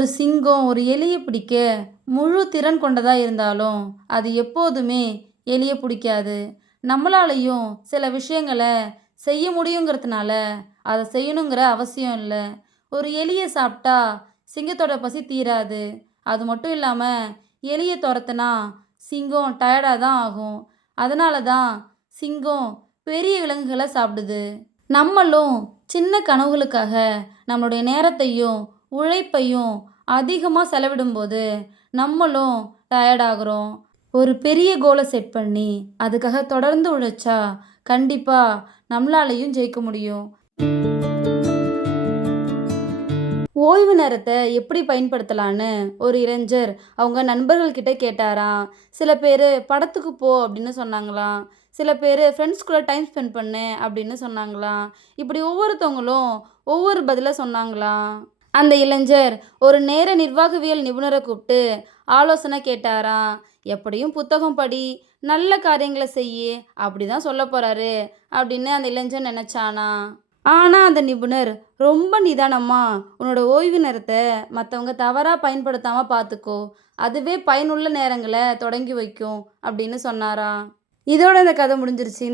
ஒரு சிங்கம் ஒரு எலியை பிடிக்க முழு திறன் கொண்டதா இருந்தாலும் அது எப்போதுமே எலியை பிடிக்காது. நம்மளாலையும் சில விஷயங்களை செய்ய முடியுங்கிறதுனால அதை செய்யணுங்கிற அவசியம் இல்லை. ஒரு எலியை சாப்பிட்டா சிங்கத்தோட பசி தீராது. அது மட்டும் இல்லாமல் எலியை துரத்துனா சிங்கம் டயர்டாக தான் ஆகும். அதனால தான் சிங்கம் பெரிய விலங்குகளை சாப்பிடுது. நம்மளும் சின்ன கனவுகளுக்காக நம்மளுடைய நேரத்தையும் உழைப்பையும் அதிகமாக செலவிடும்போது நம்மளும் டயர்ட் ஆகுறோம். ஒரு பெரிய கோலை செட் பண்ணி அதுக்காக தொடர்ந்து உழைச்சா கண்டிப்பாக நம்மளாலையும் ஜெயிக்க முடியும். ஓய்வு நேரத்தை எப்படி பயன்படுத்தலான்னு ஒரு இளைஞர் அவங்க நண்பர்கள்கிட்ட கேட்டாராம். சில பேர் படத்துக்கு போ அப்படின்னு சொன்னாங்களாம். சில பேர் ஃப்ரெண்ட்ஸ் கூட டைம் ஸ்பெண்ட் பண்ணு அப்படின்னு சொன்னாங்களாம். இப்படி ஒவ்வொருத்தவங்களும் ஒவ்வொரு பதிலை சொன்னாங்களாம். அந்த இளைஞர் ஒரு நேர நிர்வாகவியல் நிபுணரை கூப்பிட்டு ஆலோசனை கேட்டாராம். எப்படியும் புத்தகம் படி, நல்ல காரியங்களை செய்யி அப்படி தான் சொல்ல போகிறாரு அப்படின்னு அந்த இளைஞர் நினச்சானா. ஆனால் அந்த நிபுணர் ரொம்ப நிதானமாக உன்னோட ஓய்வு நேரத்தை மற்றவங்க தவறாக பயன்படுத்தாமல் பார்த்துக்கோ, அதுவே பயனுள்ள நேரங்களை தொடங்கி வைக்கும் அப்படின்னு சொன்னாராம். இதோட இந்த கதை முடிஞ்சிருச்சு.